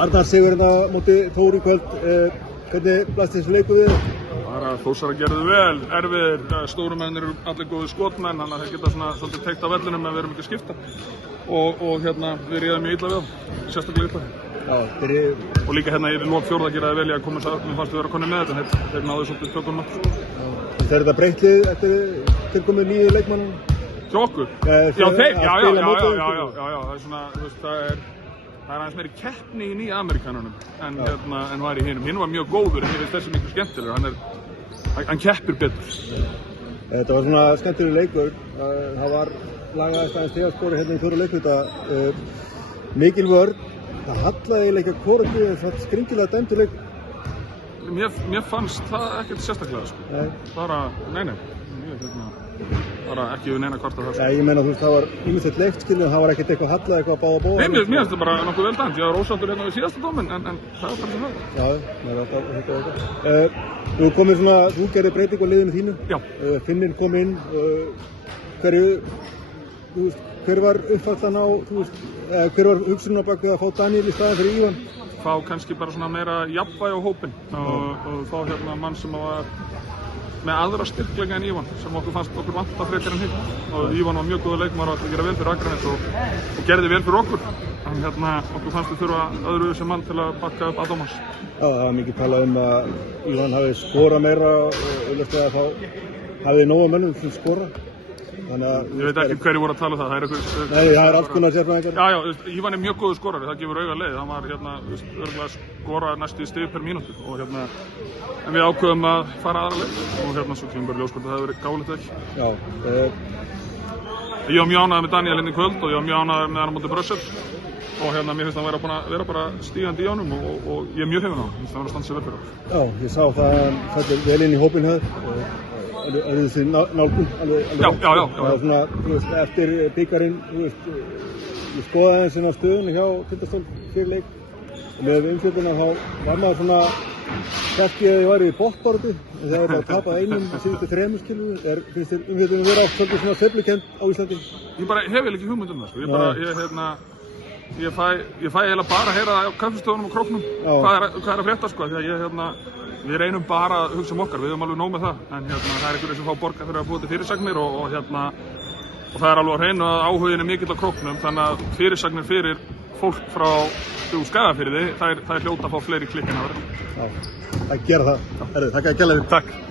Arnar sigur hérna móti Þór í kvöld. Hvernig blasti þessi leikur við? Þórsara gerðu vel, erfiðir, stórumennir eru allir góði skotmenn, þannig að þeir geta svona svolítið teikt af vellinum en við erum ekki að skipta. Og hérna, við réðum mjög illa við þá, sérstaklega illa. Já, og líka hérna í lok fjórða geraði vel í að koma mér fannst við vera konið með þetta, en þeir náðu svolítið tökunum aftur. Er þetta breytt lið eftir tilkomið nýju leikmannum? Hjá okkur? Já, þeir, já, það er svona, þú veist, það er aðeins meiri keppni í nýja Amerikanunum en var í hinum. Hinn var mjög góður en ég veist þessi miklu skemmtilegur, hann keppir betur. Þetta var svona skemmtilegur leikur, það var lagaðist aðeins stegaspori hérna í fjóra leikluta. Mikil vörn, það hallaði eiginlega ekki að hvorki en það skringilega dæmdur leik. Mér fannst það ekkert sérstaklega, sko. Nei. Bara, nei, bara ekki við neina kvarta það. Ég meina þú veist, það var ýmislegt leikt skilur en það var ekkert eitthvað hallað eitthvað að báða bóða. Nei, mér finnst það bara nokkuð vel dæmt. Ég var ósáttur hérna við síðasta dóminn en það var bara sem það. Já, þetta var það. Þú komir svona, þú gerði breyting á liðinu þínu. Já. Finninn kom inn, hver var uppfallan á, hver var hugsunin á bak við að fá Daniel í staðinn fyrir Ívan? Fá kannski bara svona meira jafnvægi á hópinn og fá hérna mann sem var með aðra styrkleika en Ívan sem okkur fannst okkur vanta frekar en hinn og Ívan var mjög góður leikmaður og ætlaði að gera vel fyrir Akranes og gerði vel fyrir okkur en hérna okkur fannst við þurfa öðru sem mann til að bakka upp Adamans. Já, það var mikið talað að Ívan hafi skorað meira og auðvitað að hafi nóga mönnum til að skora. Ég veit ekki hverju voru að tala það er Nei, það er alls konar sérfræðingar. Já, Ívan er mjög góður skorari, það gefur auga leið. Hann var hérna örugglega að skora næstu stig per mínútu og hérna en við ákveðum að fara aðra leið og hérna svo kemur bara ljós hvort það hefur verið gáfulegt ekki. Já. Ég var mjög ánægður með Daniel inn í kvöld og ég var mjög ánægður með hann á móti Brussels og hérna mér finnst hann vera bara stígandi í honum og ég er mjög hrifinn á hann. Mér finnst hann vera að standa sig vel fyrir okkur. Já, ég sá það að hann fellur vel inn í hópinn Er þessi nálgun alveg? Já. Það var svona, þú veist, eftir byggarinn, þú veist, ég skoðaði aðeins inn á stöðunni hjá Tindastól fyrir leik og með umfjölduna þá var maður svona kannski að ég var í botnbaráttu en það er bara að tapa einum síðustu þremur skilur. Finnst þér umfjöldunum vera oft svolítið svona sveiflukend á Íslandi? Ég bara hef ekki hugmynd um það, sko. Ég fæ eiginlega bara að heyra það á kaffistofunum og króknum hvað er að frétta, sko, því að við reynum bara að hugsa um okkar, við höfum alveg nóg með það en það er einhverjir sem fá borga fyrir að búa til fyrirsagnir og það er alveg að hreinu að áhugin er mikill á króknum þannig að fyrirsagnir fyrir fólk frá Skagafirði, það er hljóta að fá fleiri klikk en aðra. Já, það gera það. Þakka að kella þér. Takk.